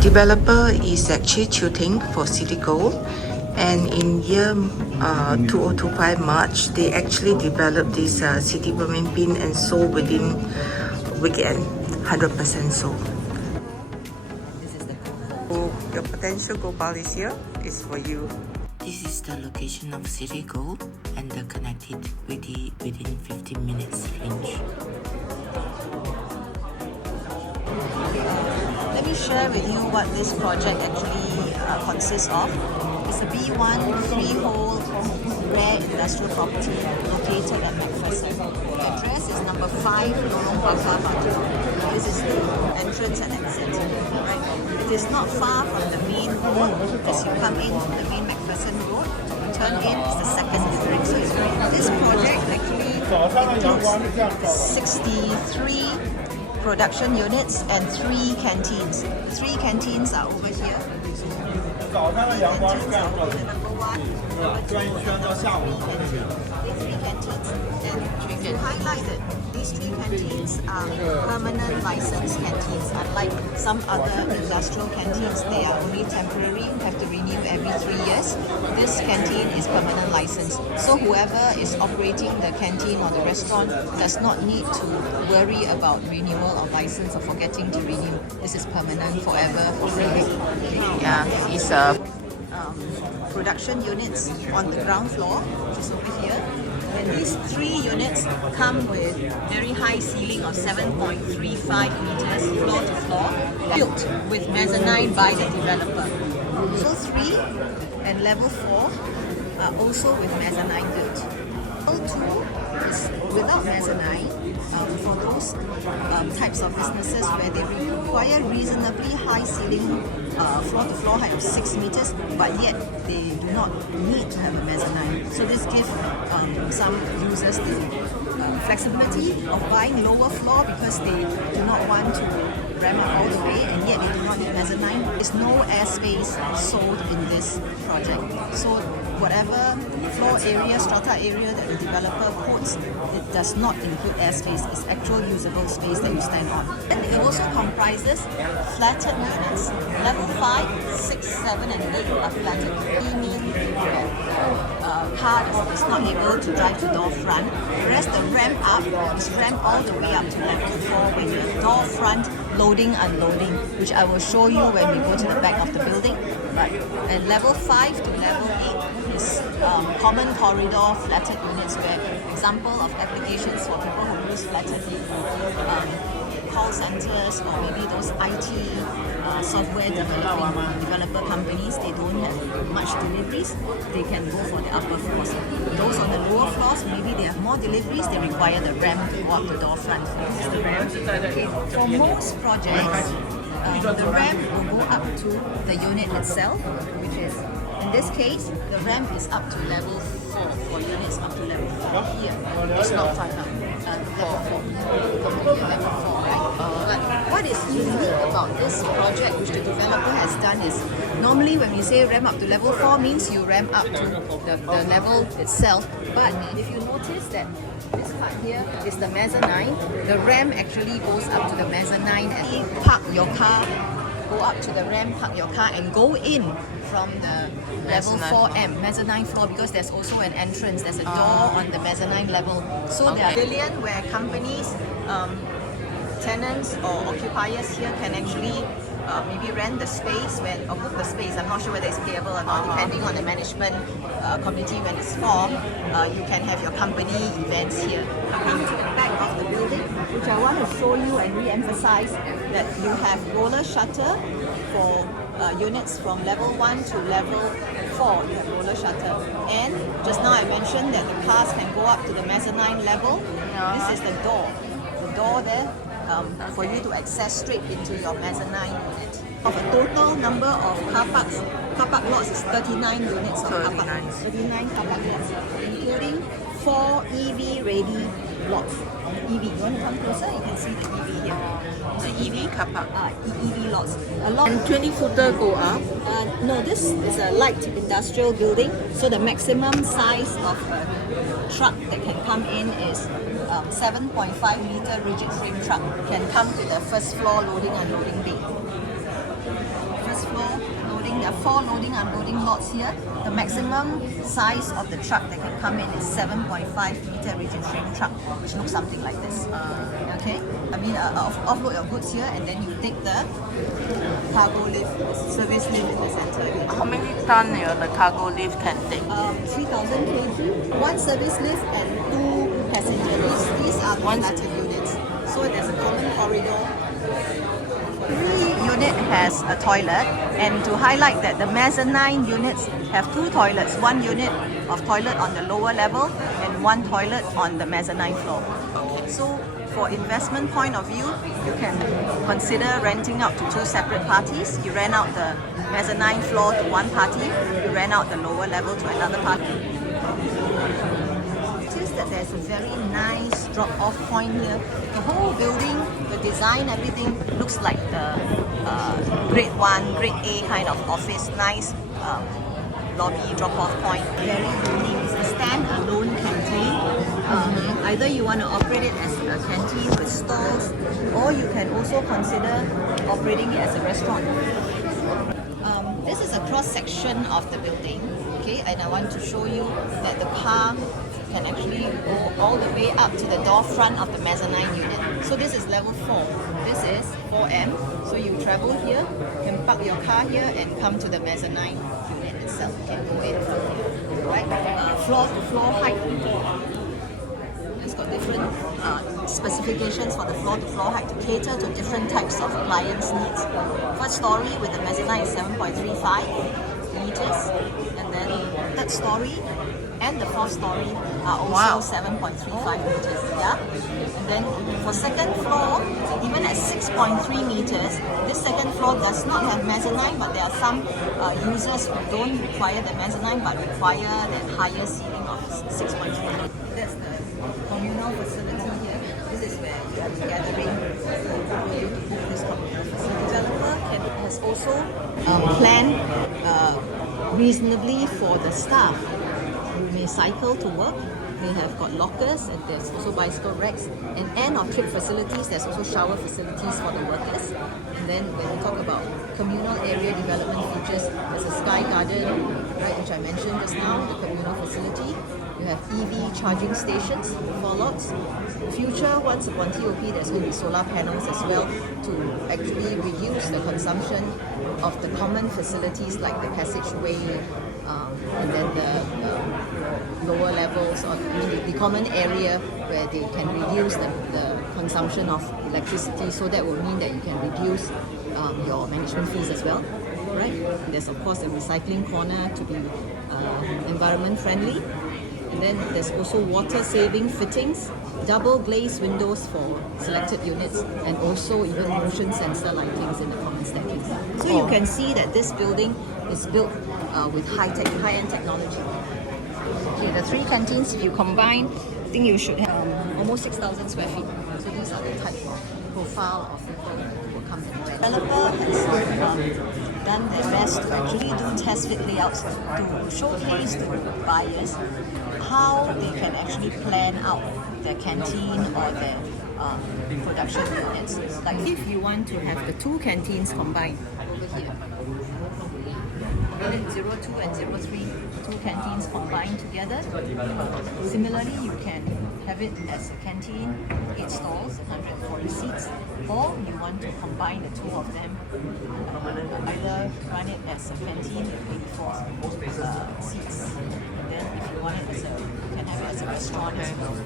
developer is actually Chilteng for Citigold, and in year 2025 March, they actually developed this City Pemimpin and sold within weekend, 100% sold. This is the gold. Your potential gold bar is here, is for you. This is the location of Citigold, and they're connected within 15 minutes range. Let me share with you what this project actually consists of. It's a B1 freehold rare industrial property located at MacPherson. The address is number 5 Lorong Bakar Batu. This is the entrance and exit. Right? It is not far from the main road. As you come in the main MacPherson road, you turn in, it's the second district. So this project actually includes 63 production units and 3 canteens. The 3 canteens are over here. To highlight it, these 3 canteens are permanent licensed canteens. Unlike some other industrial canteens, they are only temporary, have to renew every 3 years. This canteen is permanent licensed. So whoever is operating the canteen or the restaurant does not need to worry about renewal of license or forgetting to renew. This is permanent, forever, for free. Yeah, it's a production units on the ground floor, which is over here. And these 3 units come with very high ceiling of 7.35 meters floor to floor, built with mezzanine by the developer. So 3 and level 4 are also with mezzanine built. Level 2 is without mezzanine for those types of businesses where they require reasonably high ceiling floor-to-floor height of 6 meters, but yet they do not need to have a mezzanine. So this gives some users the flexibility of buying lower floor because they do not want to ram up all the way, and yet they do not need mezzanine. There's no airspace sold in this project. So whatever floor area, strata area that the developer quotes, it does not include airspace. It's actual usable space that you stand on. And it also comprises flatted units. Level 5, 6, 7 and 8 are flatted. We mean that car is not able to drive to door front, whereas the ramp up is ramped all the way up to level 4 with the door front loading, unloading, which I will show you when we go to the back of the building. But and level 5 to level 8 is common corridor flatted units, where example of applications for people who use flatted call centers or maybe those IT software developer companies. They don't have much deliveries, they can go for the upper floors. Those on the lower floors, maybe they have more deliveries, they require the ramp to go up the door front. For most projects, the ramp will go up to the unit itself, which is, in this case, the ramp is up to level 4 for units up to level 4 here. It's not 5 now. Level 4, right? But what is unique about this project, which the developer has done, is normally when we say ramp up to level 4 means you ramp up to the level itself. But if you notice that this part here is the mezzanine, the ramp actually goes up to the mezzanine, and you park your car, go up to the ramp, park your car and go in from the level 4M, mezzanine floor, because there's also an entrance, there's a door on the mezzanine level. So there are pavilion where companies, tenants or occupiers here can actually maybe rent the space or book the space. I'm not sure whether it's payable or not, depending on the management committee when it's formed. You can have your company events here. Coming to the back of the building, which I want to show you and re-emphasize that you have roller shutter for units from level 1 to level 4. You have roller shutter. And just now I mentioned that the cars can go up to the mezzanine level. This is the door. The door there for you to access straight into your mezzanine unit. Of a total number of car park lots is 39 units of car park. 39 car park lots, including 4 EV ready lots. EV, you want to come closer? You can see the EV here. The EV car park. EV lots. And 20-footer go up? No, this is a light industrial building, so the maximum size of a truck that can come in is 7.5 meter rigid frame truck can come to the first floor loading and unloading bay. 4 loading unloading lots here. The maximum size of the truck that can come in is 7.5 meter rigid frame truck, which looks something like this. Okay, I mean offload your goods here, and then you take the cargo lift, service lift in the center again. How many ton the cargo lift can take? 3,000 kg, 1 service lift and 2 passenger lifts. These are the latter units. So there's a common corridor. Every unit has a toilet, and to highlight that the mezzanine units have 2 toilets, 1 unit of toilet on the lower level and 1 toilet on the mezzanine floor. So for investment point of view, you can consider renting out to 2 separate parties. You rent out the mezzanine floor to 1 party, you rent out the lower level to another party. Notice that there's a very nice drop-off point here. The whole building, the design, everything looks like the grade 1, grade A kind of office. Nice lobby drop-off point. Very unique. It's a stand-alone canteen. Either you want to operate it as a canteen with stalls, or you can also consider operating it as a restaurant. This is a cross-section of the building, okay, and I want to show you that the car can actually go all the way up to the door front of the mezzanine unit. So this is level 4. This is 4M. So you travel here, you can park your car here and come to the mezzanine unit itself. You can go in from here, right? Floor to floor height. It's got different specifications for the floor-to-floor height to cater to different types of clients' needs. First story with the mezzanine is 7.35 meters, and then third story and the fourth story are also 7.35 meters. Yeah, and then for second floor, even at 6.3 meters, this second floor does not have mezzanine, but there are some users who don't require the mezzanine but require that higher ceiling of 6.3. That's the communal facility here. This is where you are gathering for you to book this communal facility. The developer has also planned reasonably for the staff. You may cycle to work. They have got lockers, and there's also bicycle racks. And end of trip facilities, there's also shower facilities for the workers. And then when we talk about communal area development features, there's a sky garden, right, which I mentioned just now, the communal facility. You have EV charging stations, 4 lots. Future, once upon TOP, there's going to be solar panels as well to actually reduce the consumption of the common facilities like the passageway, and then the lower levels, or the common area where they can reduce the consumption of electricity. So that will mean that you can reduce your management fees as well, right? There's of course a recycling corner to be environment friendly. And then there's also water-saving fittings, double glazed windows for selected units, and also even motion sensor lightings in the common staircase. So you can see that this building is built with high-end technology. Okay, the 3 canteens, if you combine, I think you should have almost 6,000 square feet. So these are the type of profile of people who will come and rent. The developer has done their best to actually do test fit layouts to showcase to buyers how they can actually plan out their canteen or their production units. Like if you want to have the 2 canteens combined over here, unit 02 and 03, 2 canteens combined together. Similarly, you can have it as a canteen, 8 stalls, 140 seats, or you want to combine the 2 of them, either run it as a canteen with 84 seats, and then if you want it as you can have it as a restaurant as well.